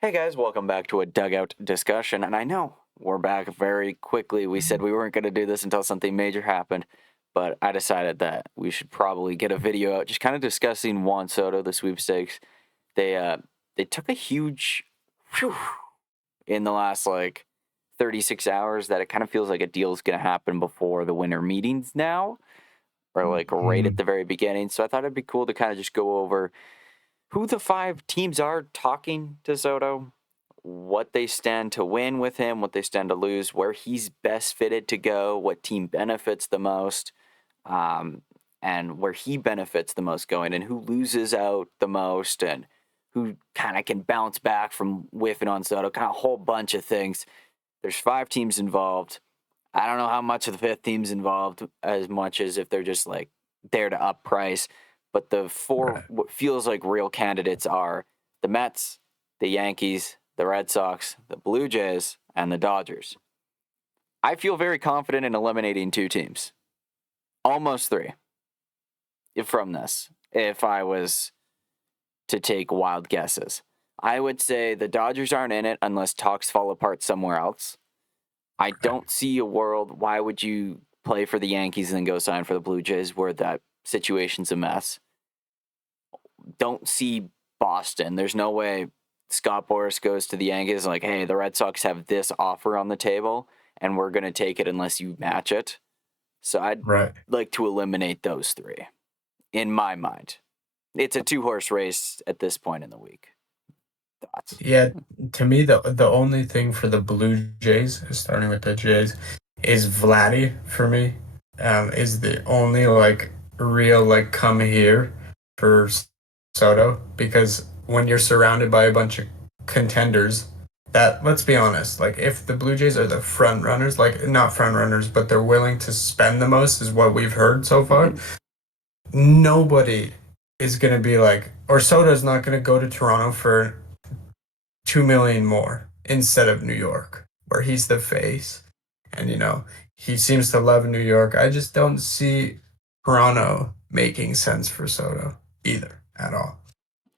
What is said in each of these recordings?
Hey guys, welcome back to a dugout discussion. And I know we're back very quickly. We said we weren't going to do this until something major happened, but I decided that we should probably get a video out just kind of discussing Juan Soto, the sweepstakes. They took a huge whew, in the last 36 hours that it kind of feels like a deal is going to happen before the winter meetings now, or like right at Mm, the very beginning. So I thought it'd be cool to kind of just go over who the five teams are talking to Soto, what they stand to win with him, what they stand to lose, where he's best fitted to go, what team benefits the most, um, and where he benefits the most going, and who loses out the most, and who kind of can bounce back from whiffing on Soto, kind of a whole bunch of things. There's five teams involved. I don't know how much of the fifth team's involved as much as if they're just like there to up price. But the four, right. what feels like real candidates are the Mets, the Yankees, the Red Sox, the Blue Jays, and the Dodgers. I feel very confident in eliminating two teams, almost three, from this, if I was to take wild guesses. I would say the Dodgers aren't in it unless talks fall apart somewhere else. I don't see a world. Why would you play for the Yankees and then go sign for the Blue Jays where that situation's a mess? Don't see Boston. There's no way Scott Boras goes to the Yankees like, hey, the Red Sox have this offer on the table and we're going to take it unless you match it. So I'd Right. like to eliminate those three in my mind. It's a two-horse race at this point in the week. Thoughts? Yeah, to me the only thing for the Blue Jays, starting with the Jays, is Vladdy for me. Is the only real come here for Soto, because when you're surrounded by a bunch of contenders, that, let's be honest, like if the Blue Jays are the front runners, like not front runners, but they're willing to spend the most, is what we've heard so far. Mm-hmm. Nobody is going to be like, or Soto's not going to go to Toronto for 2 million more instead of New York, where he's the face. And, he seems to love New York. I just don't see Toronto making sense for Soto either at all.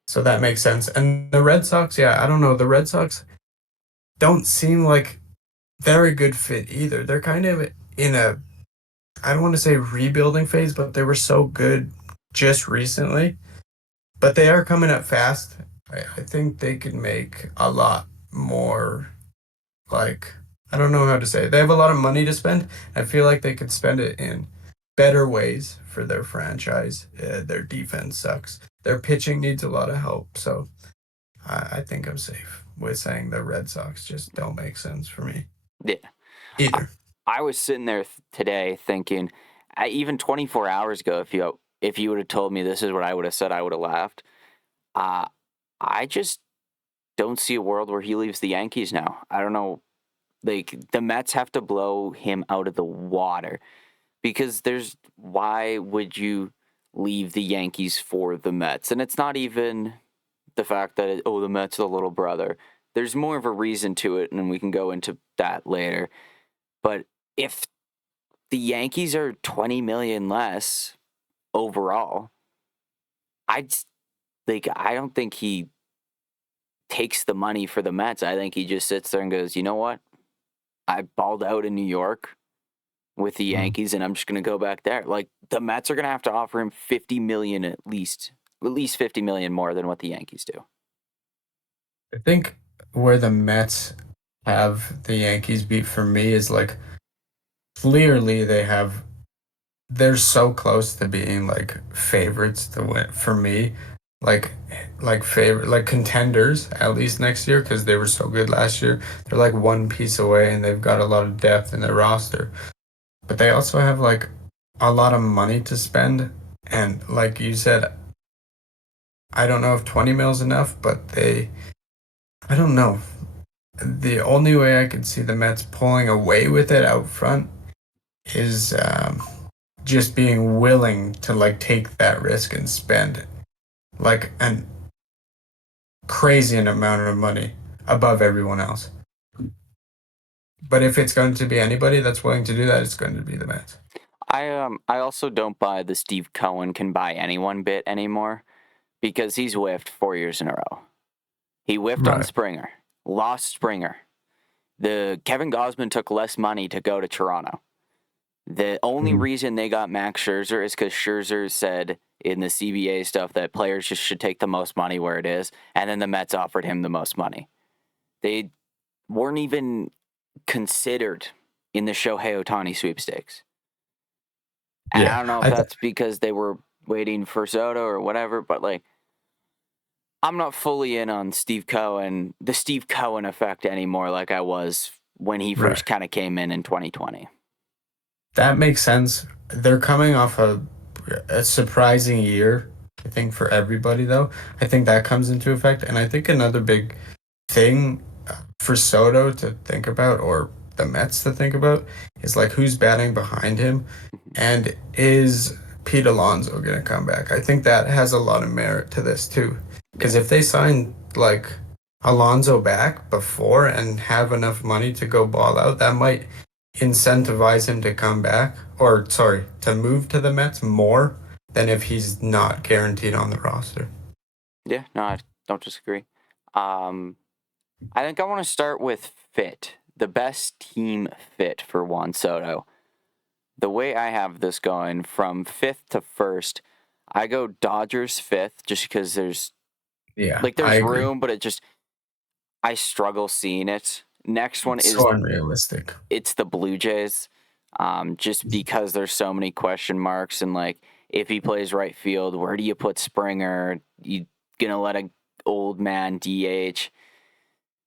So that makes sense. And the Red Sox, yeah, I don't know. The Red Sox don't seem like they're a good fit either. They're kind of in a, I don't want to say rebuilding phase, but they were so good just recently. But they are coming up fast. I think they could make a lot more, like, I don't know how to say it. They have a lot of money to spend. I feel like they could spend it in better ways for their franchise. Their defense sucks. Their pitching needs a lot of help. So I think I'm safe with saying the Red Sox just don't make sense for me Yeah. I, either. I was sitting there today thinking, even 24 hours ago, if you would have told me this is what I would have said, I would have laughed. Uh, I just don't see a world where he leaves the Yankees now. I don't know. Like the Mets have to blow him out of the water because why would you leave the Yankees for the Mets? And it's not even the fact that the Mets are the little brother. There's more of a reason to it, and we can go into that later. But if the Yankees are 20 million less overall, I'd I don't think he takes the money for the Mets. I think he just sits there and goes, you know what? I balled out in New York with the Mm. Yankees, and I'm just going to go back there. Like the Mets are going to have to offer him 50 million at least 50 million more than what the Yankees do. I think where the Mets have the Yankees beat for me is like clearly they're so close to being like favorites to win for me, like favorite, like contenders at least next year, because they were so good last year. They're like one piece away and they've got a lot of depth in their roster, but they also have like a lot of money to spend. And like you said, I don't know if 20 mil is enough, but I don't know. The only way I could see the Mets pulling away with it out front is just being willing to like take that risk and spend like an crazy amount of money above everyone else. But if it's going to be anybody that's willing to do that, it's going to be the Mets. I also don't buy the Steve Cohen can buy anyone bit anymore because he's whiffed 4 years in a row. He whiffed on Right. Springer, lost Springer. The Kevin Gausman took less money to go to Toronto. The only Mm. reason they got Max Scherzer is because Scherzer said in the CBA stuff that players just should take the most money where it is, and then the Mets offered him the most money. They weren't even considered in the Shohei Ohtani sweepstakes. And I Yeah. don't know if that's because they were waiting for Soto or whatever, but like, I'm not fully in on the Steve Cohen effect anymore like I was when he Right. first kind of came in 2020. That makes sense. They're coming off a surprising year, I think, for everybody, though. I think that comes into effect. And I think another big thing for Soto to think about, or the Mets to think about, is like who's batting behind him, and is Pete Alonso going to come back? I think that has a lot of merit to this too, because Yeah. if they sign like Alonso back before and have enough money to go ball out, that might incentivize him to come back, or sorry, to move to the Mets more than if he's not guaranteed on the roster. Yeah, no, I don't disagree. I think I want to start with fit, the best team fit for Juan Soto. The way I have this going from fifth to first, I go Dodgers fifth just because Yeah, I there's agree. room, but I struggle seeing it. Next one It's is so unrealistic. it's the Blue Jays, just because there's so many question marks and like if he plays right field, where do you put Springer? You gonna let a old man DH?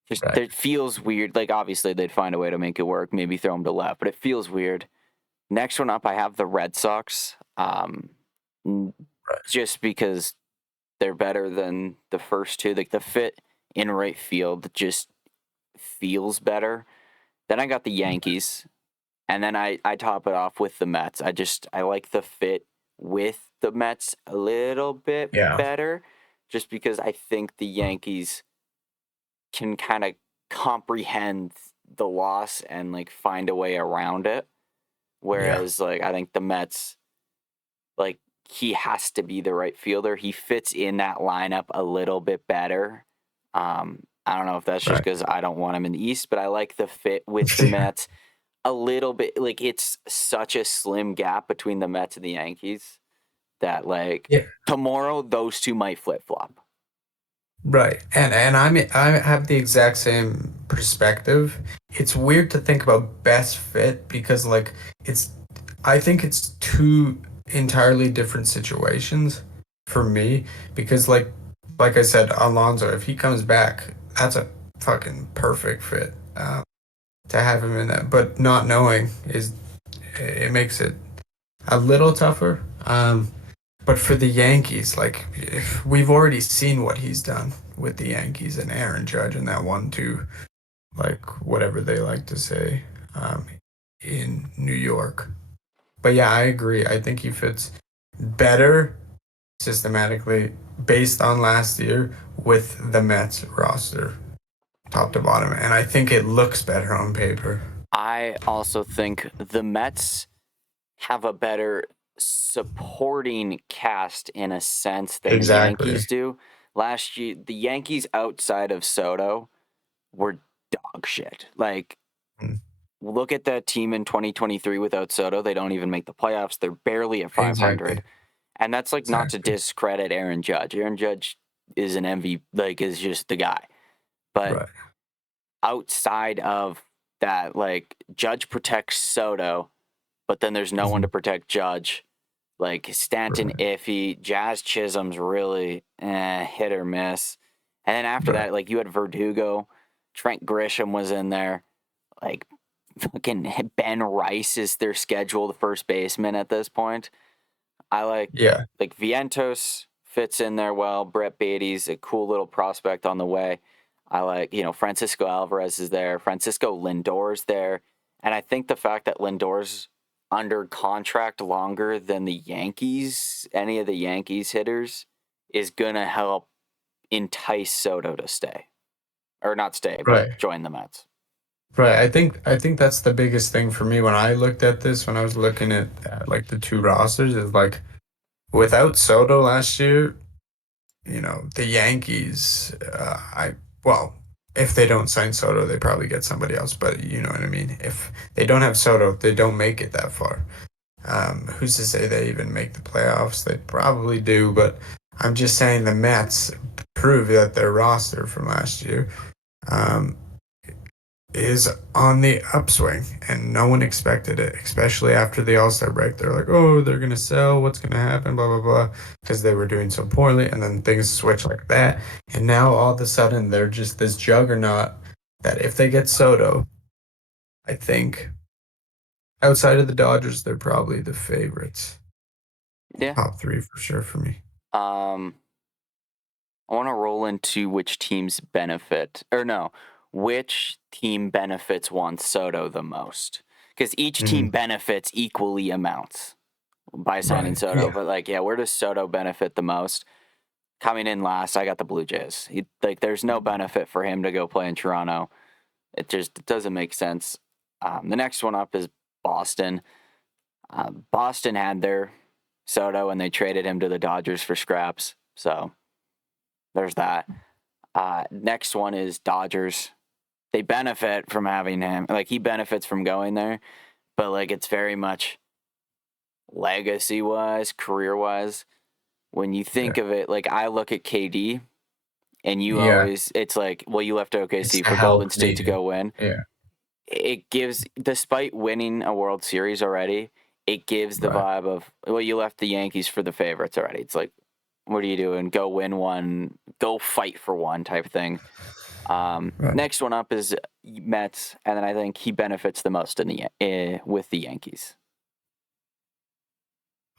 Just Right. it feels weird. Like obviously they'd find a way to make it work, maybe throw him to left, but it feels weird. Next one up, I have the Red Sox, Right. just because they're better than the first two. Like the fit in right field just feels better. Then I got the Yankees, and then I top it off with the Mets. I like the fit with the Mets a little bit Yeah. better, just because I think the Yankees can kind of comprehend the loss and like find a way around it. Yeah. Whereas like I think the Mets, like he has to be the right fielder. He fits in that lineup a little bit better. I don't know if that's just Right. because I don't want him in the East, but I like the fit with the Yeah. Mets a little bit. Like it's such a slim gap between the Mets and the Yankees that like Yeah. tomorrow those two might flip flop. Right. And I have the exact same perspective. It's weird to think about best fit because like it's I think it's two entirely different situations for me because like I said, Alonso, if he comes back, that's a fucking perfect fit to have him in that. But not knowing is it makes it a little tougher. But for the Yankees, like we've already seen what he's done with the Yankees and Aaron Judge and that 1-2, like whatever they like to say, um, in New York. But yeah, I agree. I think he fits better systematically based on last year with the Mets roster, top to bottom, and I think it looks better on paper. I also think the Mets have a better supporting cast in a sense than the Exactly. Yankees do. Last year, the Yankees outside of Soto were dog shit. Like, Mm. look at that team in 2023 without Soto. They don't even make the playoffs. They're barely at Exactly. 500. And that's like not to Exactly. discredit Aaron Judge. Aaron Judge is an MVP, like, is just the guy. But Right. outside of that, like, Judge protects Soto, but then there's no one Mhm. to protect Judge. Like Stanton, Right. iffy. Jazz Chisholm's really hit or miss. And then after Right. that, like you had Verdugo, Trent Grisham was in there. Like fucking Ben Rice is their scheduled first baseman at this point. I Yeah. like Vientos fits in there well. Brett Beatty's a cool little prospect on the way. I like, Francisco Alvarez is there. Francisco Lindor's there. And I think the fact that Lindor's under contract longer than the Yankees, any of the Yankees hitters, is going to help entice Soto to stay. Or not stay, but Right. join the Mets. Right. I think that's the biggest thing for me when I looked at this, when I was looking at like the two rosters, is like without Soto last year, the Yankees, well, if they don't sign Soto, they probably get somebody else. But you know what I mean. If they don't have Soto, they don't make it that far. Who's to say they even make the playoffs? They probably do, but I'm just saying the Mets prove that their roster from last year um, is on the upswing, and no one expected it, especially after the All-Star break. They're like, oh, they're gonna sell. What's gonna happen? Blah blah blah, because they were doing so poorly, and then things switch like that, and now all of a sudden they're just this juggernaut that if they get Soto, I think outside of the Dodgers, they're probably the favorites. Yeah. Top three for sure for me. Um, I want to roll into which teams benefit, or no, which team benefits Juan Soto the most? Because each team Mhm. benefits equally amounts by signing Right. Soto. Yeah. But like, yeah, where does Soto benefit the most? Coming in last, I got the Blue Jays. There's no benefit for him to go play in Toronto. It doesn't make sense. The next one up is Boston. Boston had their Soto and they traded him to the Dodgers for scraps. So there's that. Next one is Dodgers. They benefit from having him. Like he benefits from going there, but like it's very much legacy wise, career wise. When you think Yeah. of it, like I look at KD and you Yeah. always, it's like, well, you left It's OKC the for Golden help State to needed. go win. Yeah. It gives, despite winning a World Series already, it gives the Right. vibe of, well, you left the Yankees for the favorites already. It's like, what are you doing? Go win one, go fight for one type thing. Right. Next one up is Mets, and then I think he benefits the most in with the Yankees.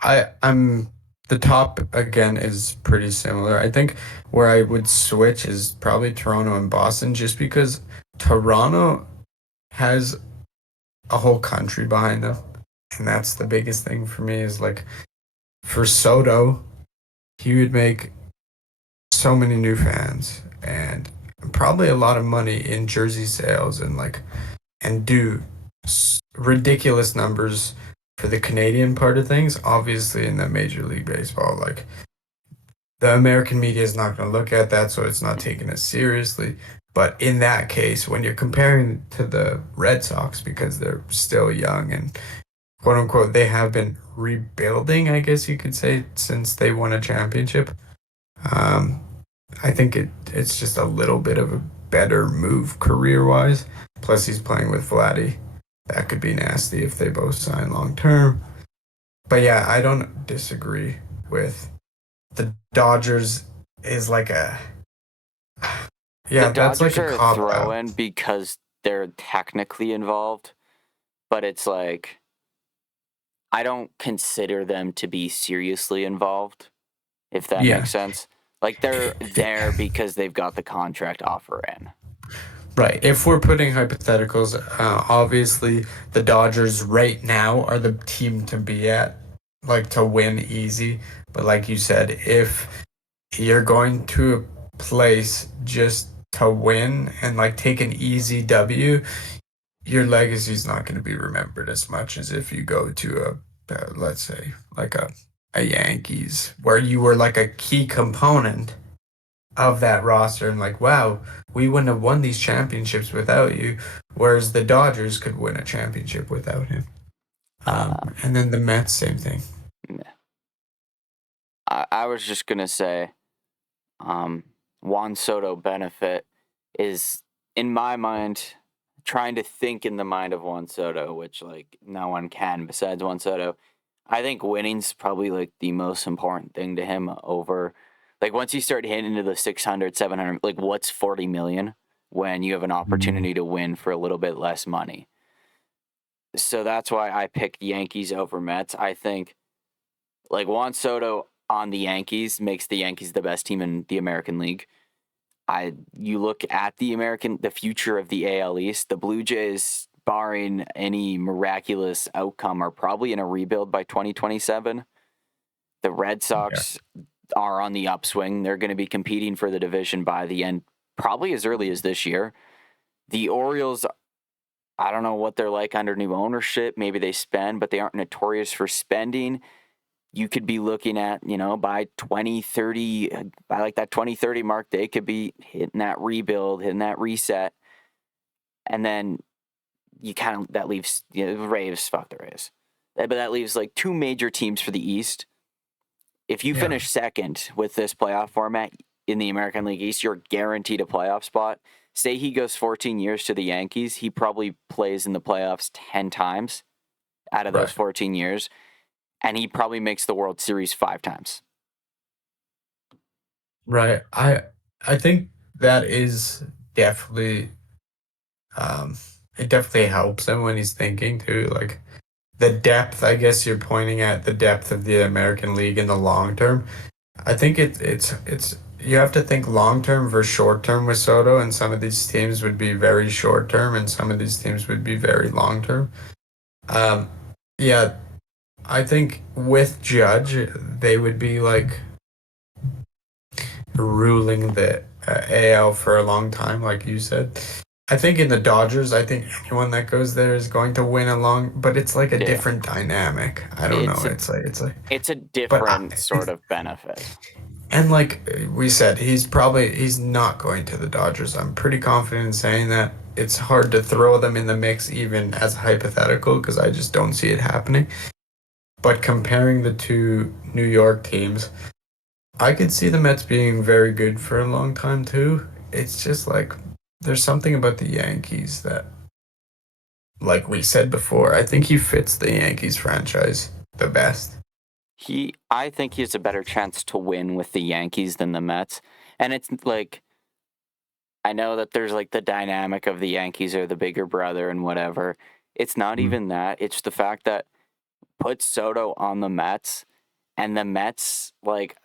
I'm the top again is pretty similar. I think where I would switch is probably Toronto and Boston just because Toronto has a whole country behind them. And that's the biggest thing for me is like for Soto, he would make so many new fans and probably a lot of money in jersey sales and like and do ridiculous numbers for the Canadian part of things. Obviously, in the Major League Baseball, like the American media is not going to look at that, so it's not taken as seriously. But in that case, when you're comparing to the Red Sox because they're still young and quote unquote they have been rebuilding, I guess you could say, since they won a championship. Um, I think it's just a little bit of a better move career wise. Plus, he's playing with Vladdy. That could be nasty if they both sign long term. But yeah, I don't disagree with the Dodgers is like a The yeah, that's like Dodgers a are a cop throw out. in because they're technically involved, but it's like, I don't consider them to be seriously involved, if that Yeah. makes sense. Like they're there because they've got the contract offer in. Right. If we're putting hypotheticals, obviously the Dodgers right now are the team to be at, like to win easy. But like you said, if you're going to a place just to win and like take an easy W, your legacy is not going to be remembered as much as if you go to let's say, like a Yankees, where you were like a key component of that roster and like, wow, we wouldn't have won these championships without you, whereas the Dodgers could win a championship without him. And then the Mets, same thing. I was just gonna say, Juan Soto benefit is in my mind trying to think in the mind of Juan Soto, which like no one can besides Juan Soto. I think winning's probably like the most important thing to him over like once you start hitting into the 600, 700, like what's 40 million when you have an Mm. opportunity to win for a little bit less money. So that's why I picked Yankees over Mets. I think like Juan Soto on the Yankees makes the Yankees the best team in the American League. You look at the future of the AL East, the Blue Jays, barring any miraculous outcome, are probably in a rebuild by 2027. The Red Yeah. Sox are on the upswing. They're going to be competing for the division by the end, probably as early as this year. The Orioles, I don't know what they're like under new ownership. Maybe they spend, but they aren't notorious for spending. you could be looking at, by 2030, by like that 2030 mark, they could be hitting that rebuild, hitting that reset. And then that leaves, the Raves, fuck the Raves. But that leaves like two major teams for the East. If you Yeah. finish second with this playoff format in the American League East, you're guaranteed a playoff spot. Say he goes 14 years to the Yankees, he probably plays in the playoffs 10 times out of those Right. 14 years, and he probably makes the World Series 5 times. Right. I think that is definitely um it definitely helps him when he's thinking too. Like the depth, I guess you're pointing at the depth of the American League in the long term. I think it's you have to think long term versus short term with Soto, and some of these teams would be very short term and some of these teams would be very long term. Um yeah, I think with Judge, they would be like ruling the AL for a long time, like you said. I think in the Dodgers, I think anyone that goes there is going to win along, but it's like a Yeah. different dynamic. I don't know. It's a it's a but different sort of benefit. and like we said, he's not going to the Dodgers. I'm pretty confident in saying that. It's hard to throw them in the mix even as hypothetical because I just don't see it happening. But comparing the two New York teams, I could see the Mets being very good for a long time too. It's just like there's something about the Yankees that, like we said before, I think he fits the Yankees franchise the best. I think he has a better chance to win with the Yankees than the Mets. And it's like, I know that there's like the dynamic of the Yankees are the bigger brother and whatever. It's not Mm. even that. It's the fact that put Soto on the Mets, and the Mets like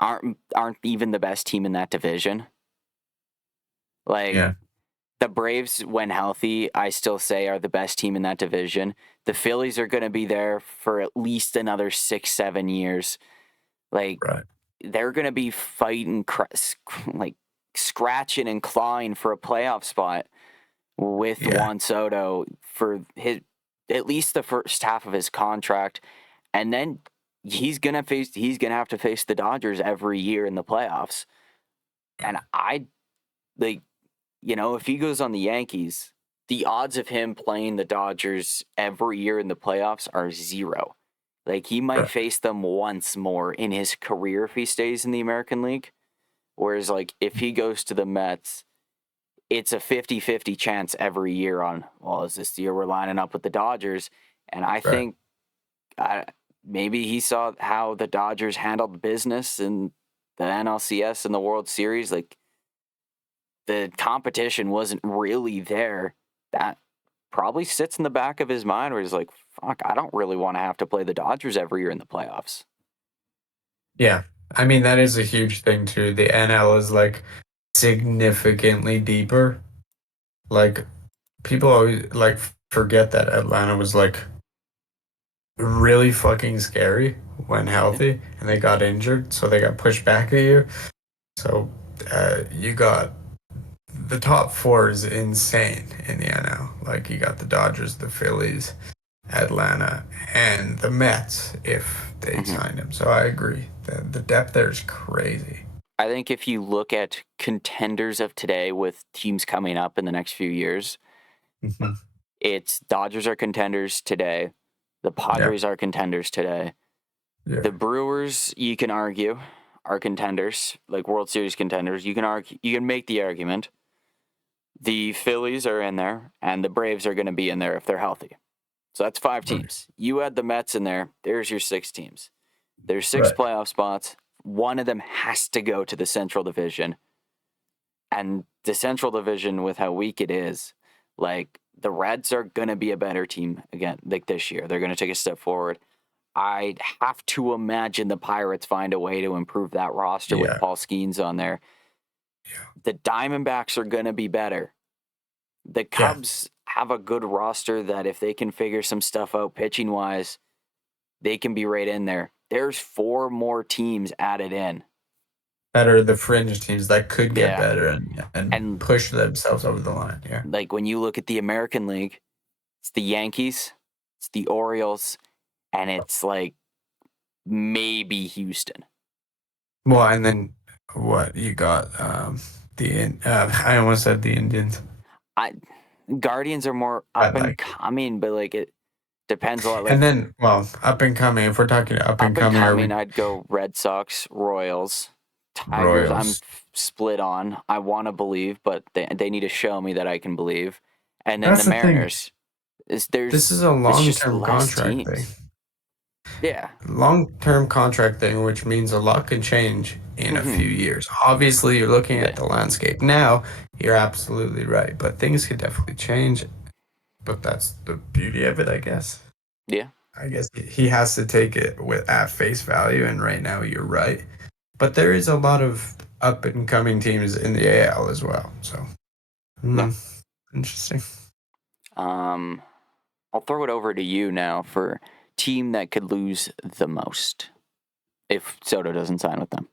aren't even the best team in that division. Like Yeah, the Braves, when healthy, I still say are the best team in that division. The Phillies are going to be there for at least another 6-7 years. Like right. they're going to be fighting, like scratching and clawing for a playoff spot with Yeah, Juan Soto for his at least the first half of his contract, and then he's gonna have to face the Dodgers every year in the playoffs. And I like, if he goes on the Yankees, the odds of him playing the Dodgers every year in the playoffs are 0. Like he might right. face them once more in his career if he stays in the American League. Whereas like if he goes to the Mets, it's a 50-50 chance every year on, well, is this the year we're lining up with the Dodgers? And I Right. think maybe he saw how the Dodgers handled business in the NLCS and the World Series. Like the competition wasn't really there. That probably sits in the back of his mind where he's like, fuck, I don't really want to have to play the Dodgers every year in the playoffs. Yeah. I mean, that is a huge thing too. The NL is like significantly deeper. Like people always like forget that Atlanta was like really fucking scary when Yeah. healthy and they got injured, so they got pushed back a year. So you got the top four is insane in the NL. Like you got the Dodgers, the Phillies, Atlanta, and the Mets if they Mhm. signed him. So I agree. The depth there is crazy. I think if you look at contenders of today with teams coming up in the next few years, Mhm. it's Dodgers are contenders today. The Yeah, Padres are contenders today. yeah, The Brewers, you can argue, are contenders, like World Series contenders. You can make the argument. The Phillies are in there, and the Braves are going to be in there if they're healthy. So that's 5 right, teams. You add the Mets in there, there's your 6 teams. There's 6 right. playoff spots. One of them has to go to the Central Division. And the Central Division, with how weak it is, like the Reds are going to be a better team again, like this year. They're going to take a step forward. I'd have to imagine the Pirates find a way to improve that roster with Yeah, Paul Skeens on there. yeah, The Diamondbacks are going to be better. The yeah. Cubs have a good roster that if they can figure some stuff out pitching wise, they can be right in there. There's 4 more teams added in. That are the fringe teams that could get Yeah. better and And push themselves over the line. Yeah, like when you look at the American League, it's the Yankees, it's the Orioles, and it's like maybe Houston. Well, and then what you got? I almost said the Indians, I Guardians are more up but and like, coming, but like it depends a lot. and Like then well, up and coming. If we're talking up and up and coming, are coming, we I'd go Red Sox, Royals, Tigers. I'm Royals? split on. I want to believe, but they need to show me that I can believe. And then the That's the thing. Mariners. This is a It's just long-term less contract thing. teams. Yeah. Long-term contract thing, which means a lot can change in a few Mm-hmm. years. Obviously, you're looking at Yeah. the landscape now. You're absolutely right, but things could definitely change. But that's the beauty of it, I guess. Yeah. I guess he has to take it with at face value, and right now you're right. But there is a lot of up and coming teams in the AL as well. So, No. interesting. I'll throw it over to you now for team that could lose the most if Soto doesn't sign with them.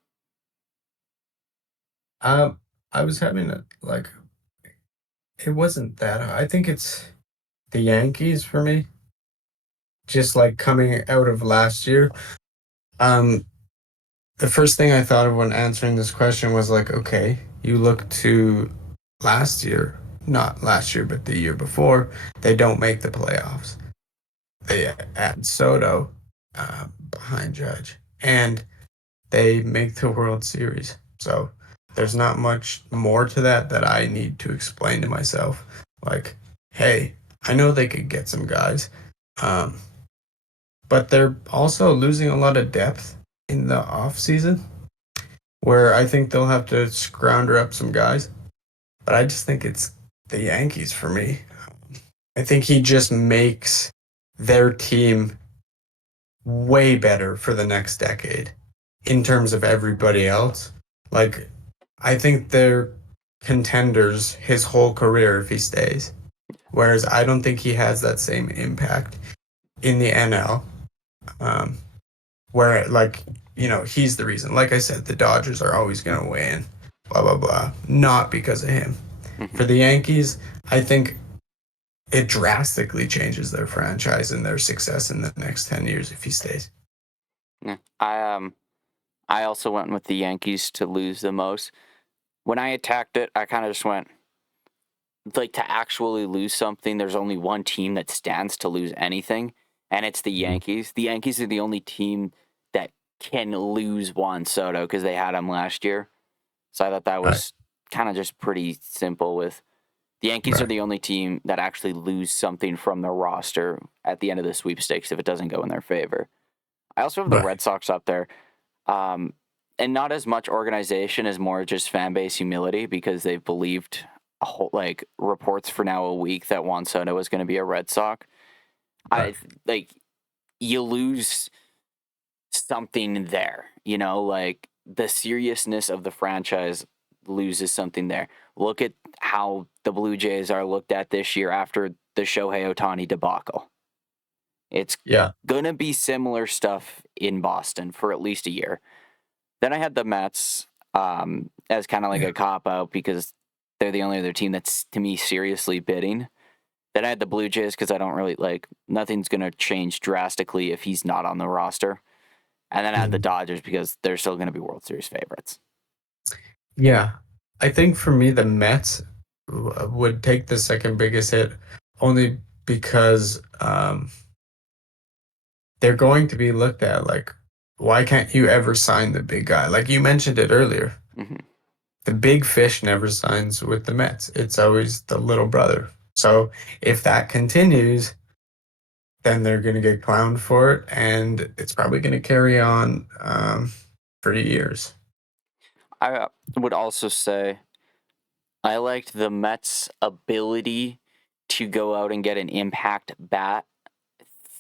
I was having a like it wasn't that. I think it's the Yankees for me. Just like coming out of last year. Um, the first thing I thought of when answering this question was like, okay, you look to last year, not last year, but the year before, they don't make the playoffs. They add Soto behind Judge, and they make the World Series. So there's not much more to that I need to explain to myself. Like, hey, I know they could get some guys, um, but they're also losing a lot of depth in the off season, where I think they'll have to scrounger up some guys. But I just think it's the Yankees for me. I think he just makes their team way better for the next decade in terms of everybody else. Like, I think they're contenders his whole career if he stays. Whereas I don't think he has that same impact in the NL, um, where, like, he's the reason. Like I said, the Dodgers are always going to win, blah, blah, blah. Not because of him. Mm-hmm. For the Yankees, I think it drastically changes their franchise and their success in the next 10 years if he stays. Yeah. I also went with the Yankees to lose the most. When I attacked it, I kind of just went like to actually lose something. There's only one team that stands to lose anything, and it's the Yankees. The Yankees are the only team that can lose Juan Soto because they had him last year. So I thought that Right, was kind of just pretty simple. With the Yankees are right, the only team that actually lose something from their roster at the end of the sweepstakes if it doesn't go in their favor. I also have the right. Red Sox up there. Um, and not as much organization as more just fan base humility because they've believed a whole like reports for now a week that Juan Soto was going to be a Red Sox. Right. I like you lose something there, like the seriousness of the franchise loses something there. Look at how the Blue Jays are looked at this year after the Shohei Ohtani debacle. It's Yeah. gonna be similar stuff in Boston for at least a year. Then I had the Mets as kind of like Yeah. a cop out because they're the only other team that's to me seriously bidding. Then I had the Blue Jays because I don't really like nothing's gonna change drastically if he's not on the roster. And then I had the Mhm. Dodgers because they're still gonna be World Series favorites. Yeah. I think for me, the Mets would take the second biggest hit only because they're going to be looked at like, why can't you ever sign the big guy? Like you mentioned it earlier, Mm-hmm. the big fish never signs with the Mets. It's always the little brother. So if that continues, then they're going to get clowned for it, and it's probably going to carry on for years. I would also say I liked the Mets' ability to go out and get an impact bat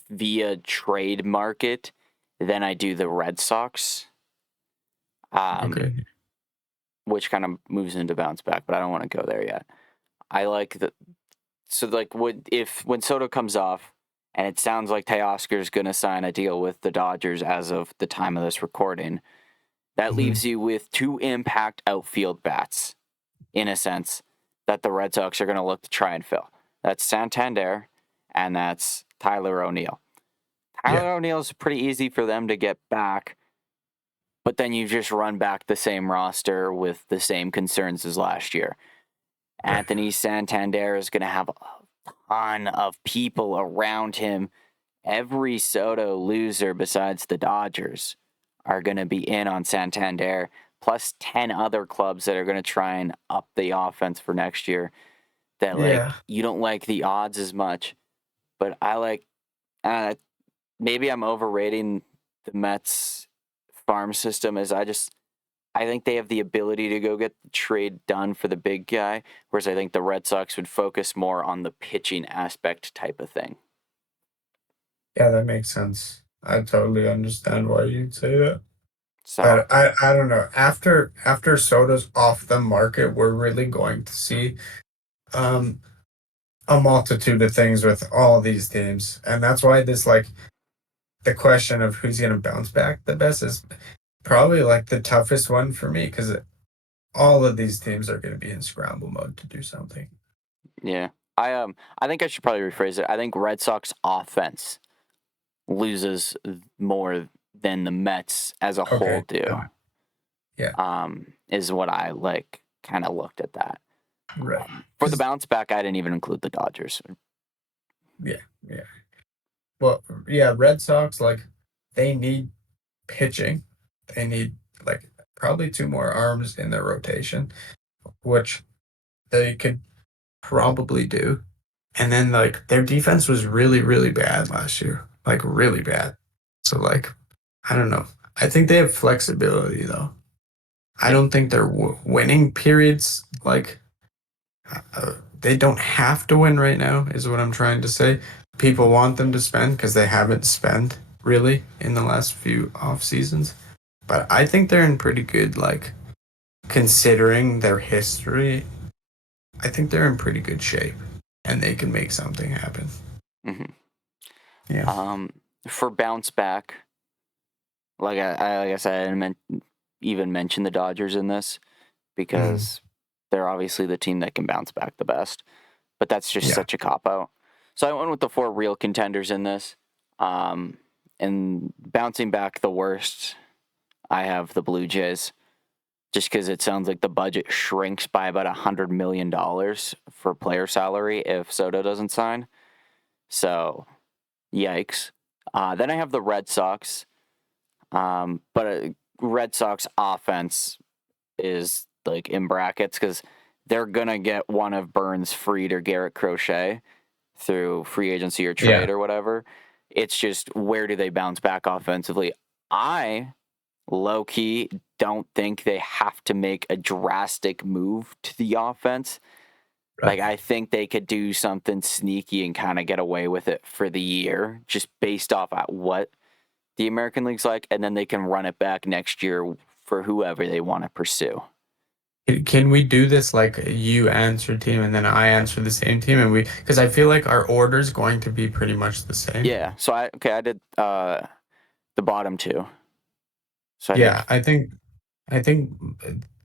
via trade market than I do the Red Sox, um, Okay. which kind of moves into bounce back, but I don't want to go there yet. I like the so like when Soto comes off, and it sounds like Teoscar's going to sign a deal with the Dodgers as of the time of this recording. That Mhm. leaves you with two impact outfield bats, in a sense, that the Red Sox are going to look to try and fill. That's Santander, and that's Tyler O'Neill. Yeah. Tyler O'Neill's pretty easy for them to get back, but then you just run back the same roster with the same concerns as last year. Right. Anthony Santander is going to have a ton of people around him. Every Soto loser besides the Dodgers are going to be in on Santander, plus 10 other clubs that are going to try and up the offense for next year. That, like, Yeah. you don't like the odds as much, but I like, maybe I'm overrating the Mets farm system as I think they have the ability to go get the trade done for the big guy, whereas I think the Red Sox would focus more on the pitching aspect type of thing. Yeah, that makes sense. I totally understand why you'd say that. So, But I don't know. After Soto's off the market, we're really going to see um a multitude of things with all these teams. And that's why this like the question of who's gonna bounce back the best is probably like the toughest one for me because all of these teams are gonna be in scramble mode to do something. yeah. I think I should probably rephrase it. I think Red Sox offense loses more than the Mets as a whole Okay. do. Yeah. Is what I like kind of looked at that. Right. For the bounce back, I didn't even include the Dodgers. Yeah. Yeah. Well, yeah, Red Sox, like, they need pitching. They need, like, probably two more arms in their rotation, which they could probably do. And then, like, their defense was really, really bad last year. Like, really bad. So, like, I don't know. I think they have flexibility, though. I Yeah. don't think their winning periods, like, they don't have to win right now, is what I'm trying to say. People want them to spend because they haven't spent really in the last few off seasons. But I think they're in pretty good, like, considering their history, I think they're in pretty good shape and they can make something happen. Mm-hmm. Yeah. For bounce back, like I said, I didn't even mention the Dodgers in this Mm, because they're obviously the team that can bounce back the best. But that's just yeah. such a cop out. So I went with the four real contenders in this. And bouncing back the worst, I have the Blue Jays. Just because it sounds like the budget shrinks by about $100 million for player salary if Soto doesn't sign. So, yikes. Then I have the Red Sox. But Red Sox offense is like in brackets because they're gonna get one of Burns, Fried, or Garrett Crochet through free agency or trade Yeah. or whatever. It's just where do they bounce back offensively? I low key don't think they have to make a drastic move to the offense. Like Right. I think they could do something sneaky and kind of get away with it for the year, just based off at what the American League's like, and then they can run it back next year for whoever they want to pursue. Can we do this like you answer team and then I answer the same team and we because I feel like our order is going to be pretty much the same. Yeah. So I did the bottom two. So I did Yeah, I think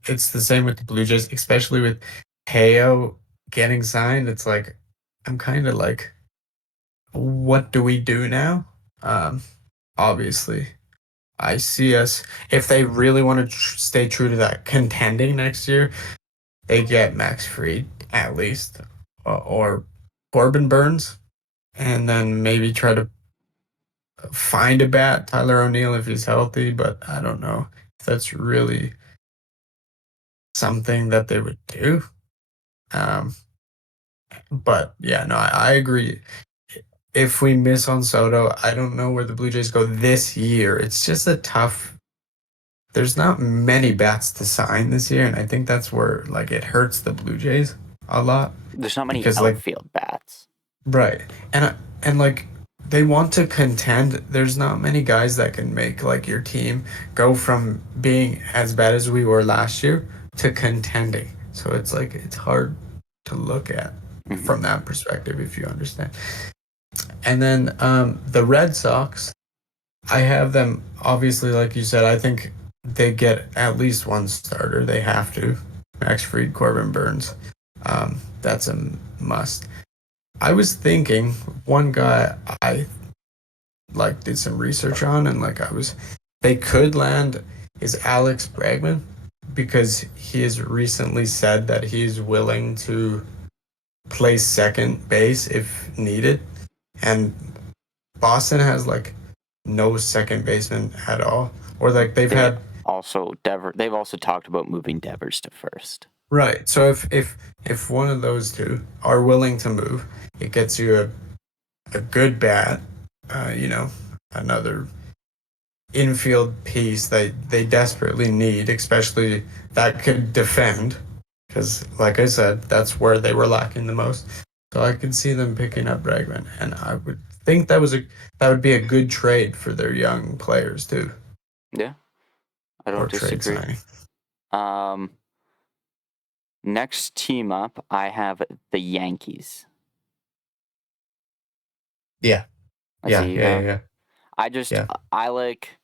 it's the same with the Blue Jays, especially with Teo getting signed. It's like I'm kind of like, what do we do now? Um, Obviously, I see us if they really want to stay true to that contending next year, they get Max Fried at least, or Corbin Burns, and then maybe try to find a bat, Tyler O'Neill if he's healthy. But I don't know if that's really something that they would do. Um, but yeah, no, I agree. If we miss on Soto, I don't know where the Blue Jays go this year. It's just a tough. There's not many bats to sign this year, and I think that's where like it hurts the Blue Jays a lot there's not many because like outfield bats. right and like they want to contend. There's not many guys that can make like your team go from being as bad as we were last year to contending. So it's like it's hard to look at Mm-hmm. from that perspective if you understand. And then the Red Sox, I have them obviously, like you said. I think they get at least one starter. They have to. Max Fried, Corbin Burns. That's a must. I was thinking one guy I like did some research on, and like they could land is Alex Bregman because he has recently said that he's willing to play second base if needed, and Boston has like no second baseman at all, or like they've They had they've also talked about moving Devers to first. right. So if one of those two are willing to move, it gets you a good bat, you know, another infield piece that they desperately need, especially that could defend. Because, like I said, that's where they were lacking the most. So I could see them picking up Bregman, and I would think that would be a good trade for their young players too, Yeah, I don't or trade disagree. signing. Next team up, I have the Yankees. Yeah, I yeah, see you yeah, yeah, have. yeah. Yeah. I like,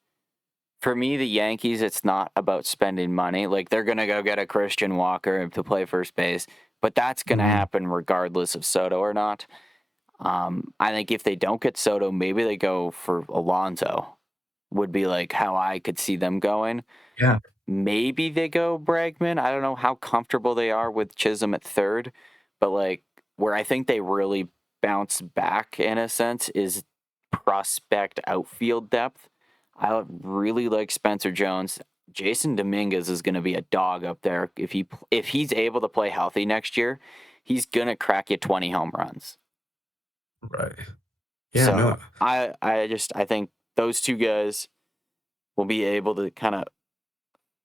for me, the Yankees, it's not about spending money. Like, they're going to go get a Christian Walker to play first base, but that's going to Mhm. happen regardless of Soto or not. I think if they don't get Soto, maybe they go for Alonso, would be like how I could see them going. Yeah. Maybe they go Bregman. I don't know how comfortable they are with Chisholm at third, but like where I think they really bounce back in a sense is prospect outfield depth. I really like Spencer Jones. Jason Dominguez is going to be a dog up there. If he's able to play healthy next year, he's going to crack you 20 home runs. Right. Yeah. So No. I think those two guys will be able to kind of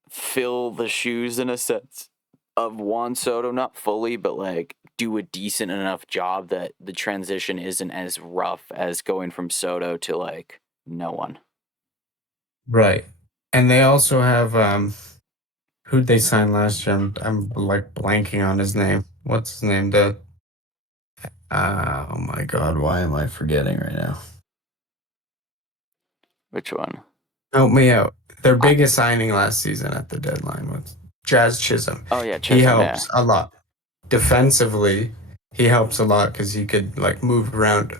fill the shoes in a sense of Juan Soto, not fully, but like do a decent enough job that the transition isn't as rough as going from Soto to like no one. Right. And they also have who'd they sign last year? I'm like blanking on his name. What's his name? The oh my god, why am I forgetting right now? Which one? Help me out. Their I, biggest signing last season at the deadline was Jazz Chisholm. oh yeah, He Chisholm. Yeah, helps a lot. Defensively, he helps a lot because he could like move around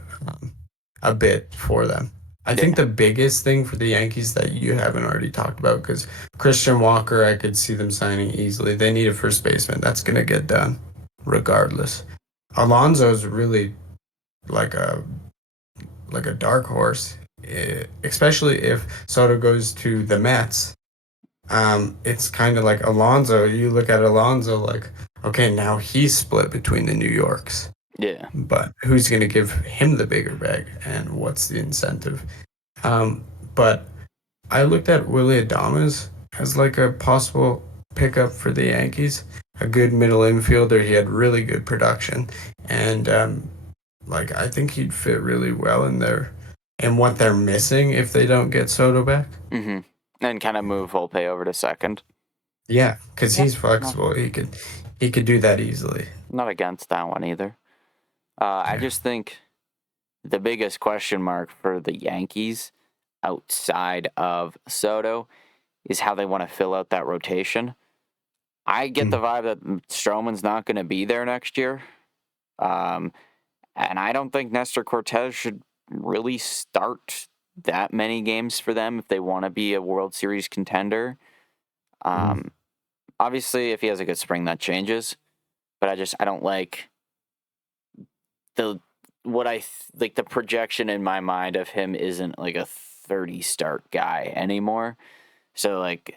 a bit for them. I think yeah, the biggest thing for the Yankees that you haven't already talked about, because Christian Walker, I could see them signing easily. They need a first baseman. That's going to get done regardless. Alonso's really like a dark horse, especially if Soto goes to the Mets. It's kind of like Alonso. You look at Alonso like, okay, now he's split between the New Yorks, yeah. but who's going to give him the bigger bag, and what's the incentive? Um, but I looked at Willie Adames as like a possible pickup for the Yankees, a good middle infielder. He had really good production, and like I think he'd fit really well in there. And what they're missing if they don't get Soto back. Mm-hmm. And kind of move Volpe over to second. Yeah, because Yeah, he's no, flexible. He could do that easily. not against that one either. I Yeah. just think the biggest question mark for the Yankees outside of Soto is how they want to fill out that rotation. I get the Mm. vibe that Stroman's not going to be there next year. Um, and I don't think Nestor Cortez should really start that many games for them if they want to be a World Series contender. Mm. Um, Obviously, if he has a good spring, that changes. But I don't like the like the projection in my mind of him isn't like a 30 start guy anymore. So like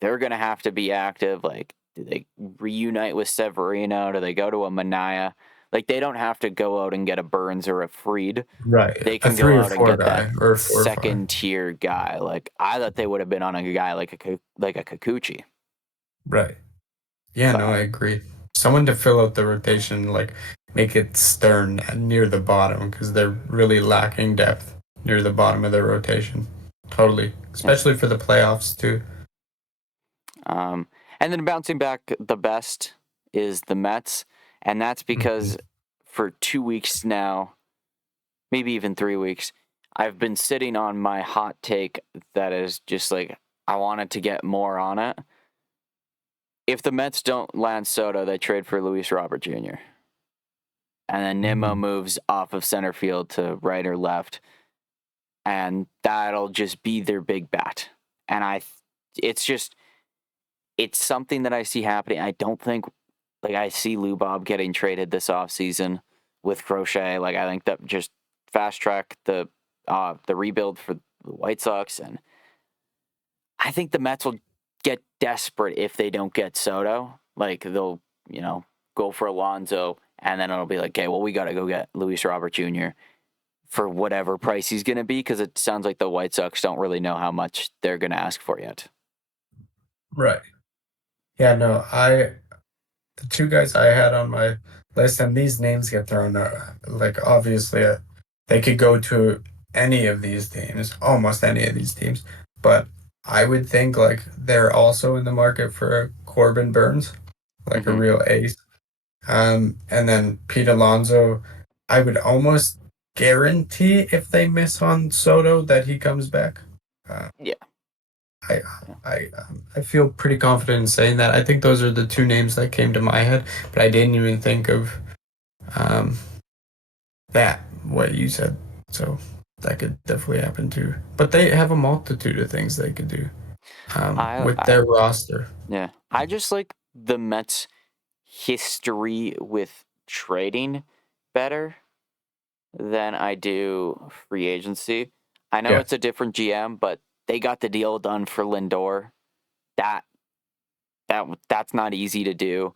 they're gonna have to be active. Like, do they reunite with Severino? Do they go to a Manaya? Like, they don't have to go out and get a Burns or a Freed. Right. They A can three go or out and four get that guy or a 4 or 5. second tier guy. Like, I thought they would have been on a guy like a Kikuchi. Right. Yeah, no, I But agree. Someone to fill out the rotation, like make it stern near the bottom because they're really lacking depth near the bottom of their rotation. Totally. yeah. Especially for the playoffs too. Um, and then bouncing back the best is the Mets, and that's Mhm. because for 2 weeks now, maybe even 3 weeks, I've been sitting on my hot take that is just like I wanted to get more on it. If the Mets don't land Soto, they trade for Luis Robert Jr. And then Nimmo Mm. moves off of center field to right or left. and that'll just be their big bet. And it's just it's something that I see happening. I don't think like I see Lou Bob getting traded this offseason with Crochet. Like I think that just fast track the rebuild for the White Sox, and I think the Mets will get desperate if they don't get Soto. Like they'll go for Alonso, and then it'll be like, okay, well we got to go get Luis Robert Jr. for whatever price he's going to be, because it sounds like the White Sox don't really know how much they're going to ask for yet. Right. Yeah, no, the two guys I had on my list, and these names get thrown out. Like, obviously, they could go to any of these teams, almost any of these teams, but I would think, like, they're also in the market for Corbin Burns, like a real ace. And then Pete Alonso, I would almost guarantee if they miss on Soto that he comes back. Yeah. I I feel pretty confident in saying that. I think those are the two names that came to my head, but I didn't even think of um, that what you said. So that could definitely happen too. But they have a multitude of things they could do with their roster. Yeah, I just like the Mets' history with trading better than I do free agency. I know it's a different GM, but they got the deal done for Lindor. That's not easy to do.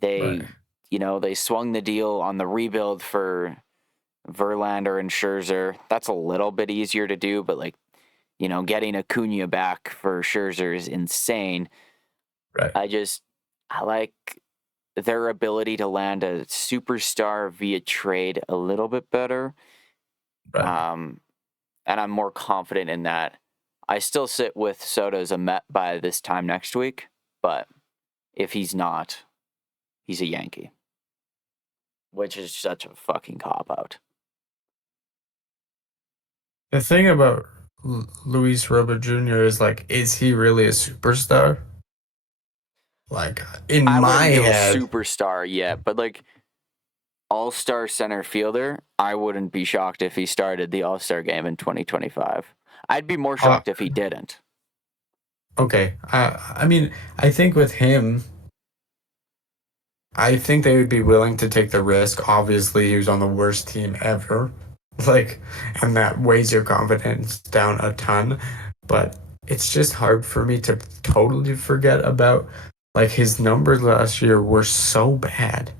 They they swung the deal on the rebuild for Verlander and Scherzer. That's a little bit easier to do, but getting Acuna back for Scherzer is insane. Right. I like their ability to land a superstar via trade a little bit better. Right. And I'm more confident in that. I still sit with Soto as a Met by this time next week, but if he's not, he's a Yankee, which is such a fucking cop out. The thing about Luis Robert Jr. is, like, is he really a superstar? Like, in I my wouldn't give a head, superstar yet, but all-star center fielder, I wouldn't be shocked if he started the All-Star game in 2025. I'd be more shocked if he didn't. okay. I mean, I think with him, I think they would be willing to take the risk. Obviously, he was on the worst team ever. Like, and that weighs your confidence down a ton. But it's just hard for me to totally forget about, like, his numbers last year were so bad,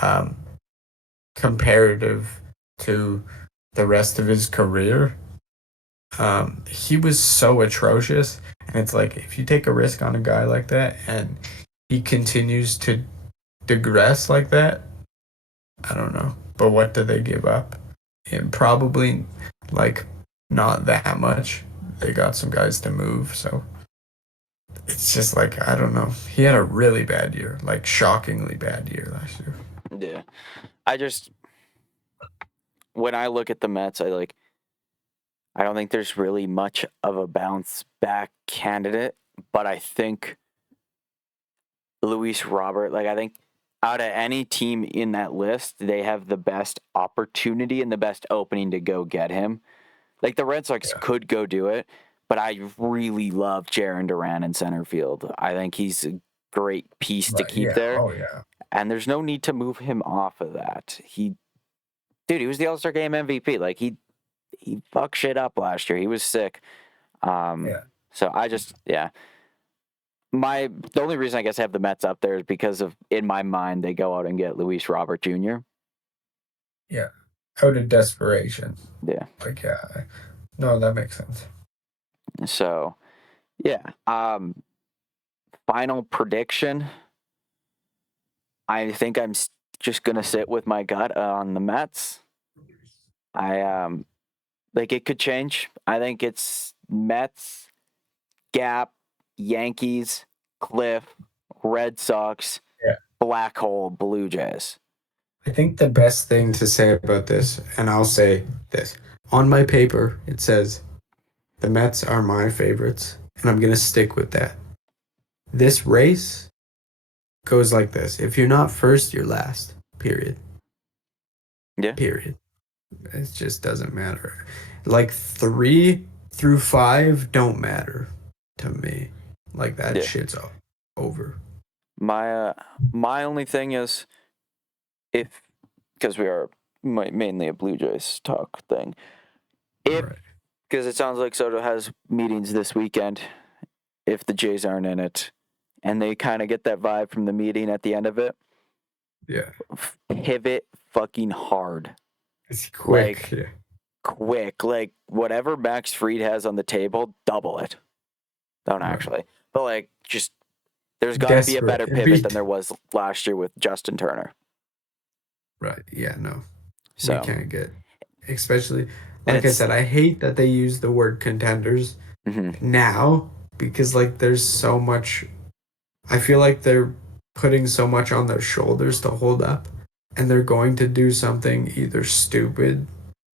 um, comparative to the rest of his career. He was so atrocious. And it's like, if you take a risk on a guy like that and he continues to digress like that, I don't know. But what do they give up? And probably, like, not that much. They got some guys to move, so it's just like, I don't know. He had a really bad year, like shockingly bad year last year. Yeah. When I look at the Mets, I don't think there's really much of a bounce back candidate, but I think Luis Robert, I think out of any team in that list, they have the best opportunity and the best opening to go get him. Like the Red Sox could go do it, but I really love Jarren Duran in center field. I think he's a great piece to keep there. Oh, yeah. And there's no need to move him off of that. He was the All-Star Game MVP. Like he fucked shit up last year. He was sick. So the only reason I guess I have the Mets up there is because of, in my mind, they go out and get Luis Robert Jr. Yeah. Out of desperation. Yeah. Like, yeah. No, that makes sense. So, yeah. Final prediction. I think I'm just gonna sit with my gut on the Mets. It could change. I think it's Mets, Gap, Yankees, Cliff, Red Sox, Black Hole, Blue Jays. I think the best thing to say about this, and I'll say this, on my paper, it says the Mets are my favorites, and I'm going to stick with that. This race goes like this. If you're not first, you're last. Period. Yeah. Period. It just doesn't matter. Like 3 through 5 don't matter to me. Like that Yeah. shit's over. My only thing is if because we are mainly a Blue Jays talk thing. If Right. because it sounds like Soto has meetings this weekend. If the Jays aren't in it, and they kind of get that vibe from the meeting at the end of it, Yeah. pivot fucking hard, It's quick. like Yeah. quick, like whatever Max Fried has on the table, double it. Don't Right. actually, but like just there's got to be a Desperate. better pivot than there was last year with Justin Turner. Right. Yeah, no. You So, can't get, especially, and like I it's said, I hate that they use the word contenders mhm, now because, like, there's so much. I feel like they're putting so much on their shoulders to hold up, and they're going to do something either stupid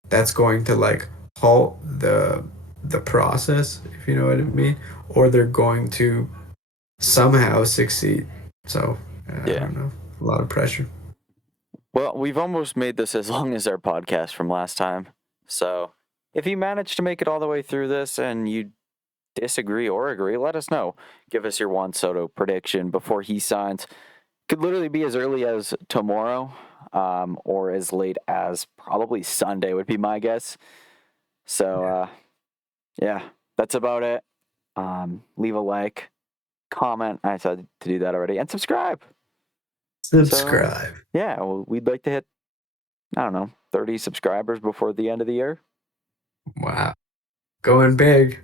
that's going to, like, halt the process, if you know what I mean, or they're going to somehow succeed. So, I yeah. don't know. A lot of pressure. Well, we've almost made this as long as our podcast from last time. So, if you manage to make it all the way through this and you disagree or agree, let us know. Give us your Juan Soto prediction before he signs. Could literally be as early as tomorrow, or as late as probably Sunday would be my guess. So, Yeah. yeah, that's about it. Leave a like, comment. I said to do that already, and subscribe. So, Subscribe. yeah, well, we'd like to hit, I don't know, 30 subscribers before the end of the year. Wow. Going big.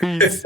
Peace.